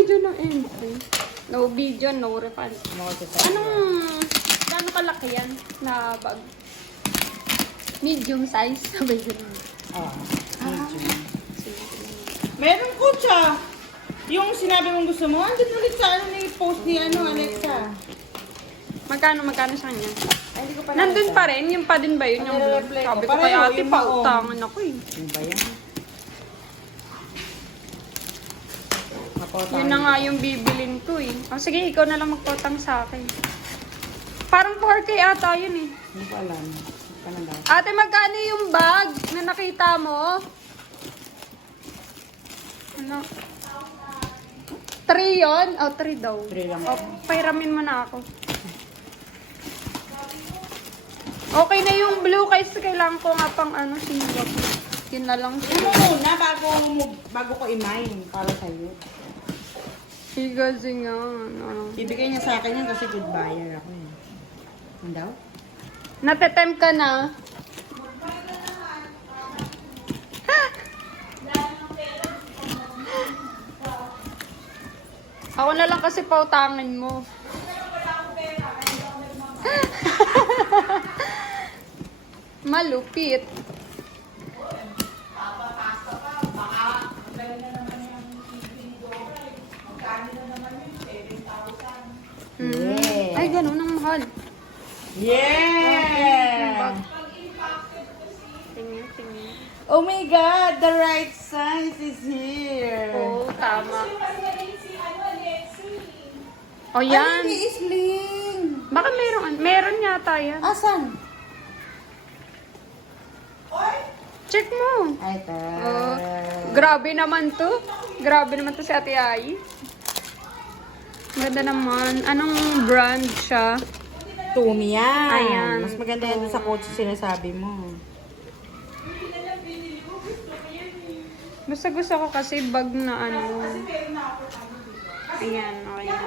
video ng entry. No video, no refund. Gano'ng kalaki yan na bag? Medium size. Sabay ganun. Medium. Meron ko siya. Yung sinabi mong gusto mo, andun ulit sa ano ni post ni Alexa. Magkano sa kanya? Ay, hindi ko pa Nandun nakita. pa rin? Yung pa din ba yun? Yung blue? Nire-reply ko. Sabi ko Pareho, kay ate, yung pautangan ako eh. Ano ba yan? Yun na nga yung bibilin ko eh. Oh, sige, ikaw na lang magpautang sa akin. Parang 4K ata yun eh. Hindi ko alam. Ate, magkano yung bag na nakita mo? Ano? 3 yun? Oh, 3 daw. 3 lang. Oh, pahiramin mo na ako. Okay na yung blue kasi kailangan ko nga pang ano, sinulog. Yun na lang siya. Ano muna bago ko i-mine para sa'yo. Kasi nga, ano. Bibigay niya sa akin yan kasi good buyer ako eh. Ano daw? Natetempt ka na. Ako na lang kasi pautangin mo. Malupit. Yeah. Ay, ganun ang mahal. Yeah! Tingin. Oh my God! The right size is here! Oo, tama. O Ay, yan. hindi sling! Baka meron yata yan. Asan? Check mo. Ay, ito. Grabe naman to. Grabe naman to si Ate Ai. Ganda naman. Anong brand siya? Tumi yan. Ayan. Mas maganda yan sa kotse sinasabi mo. Basta gusto ko kasi bag na ano. Ayan, okay na.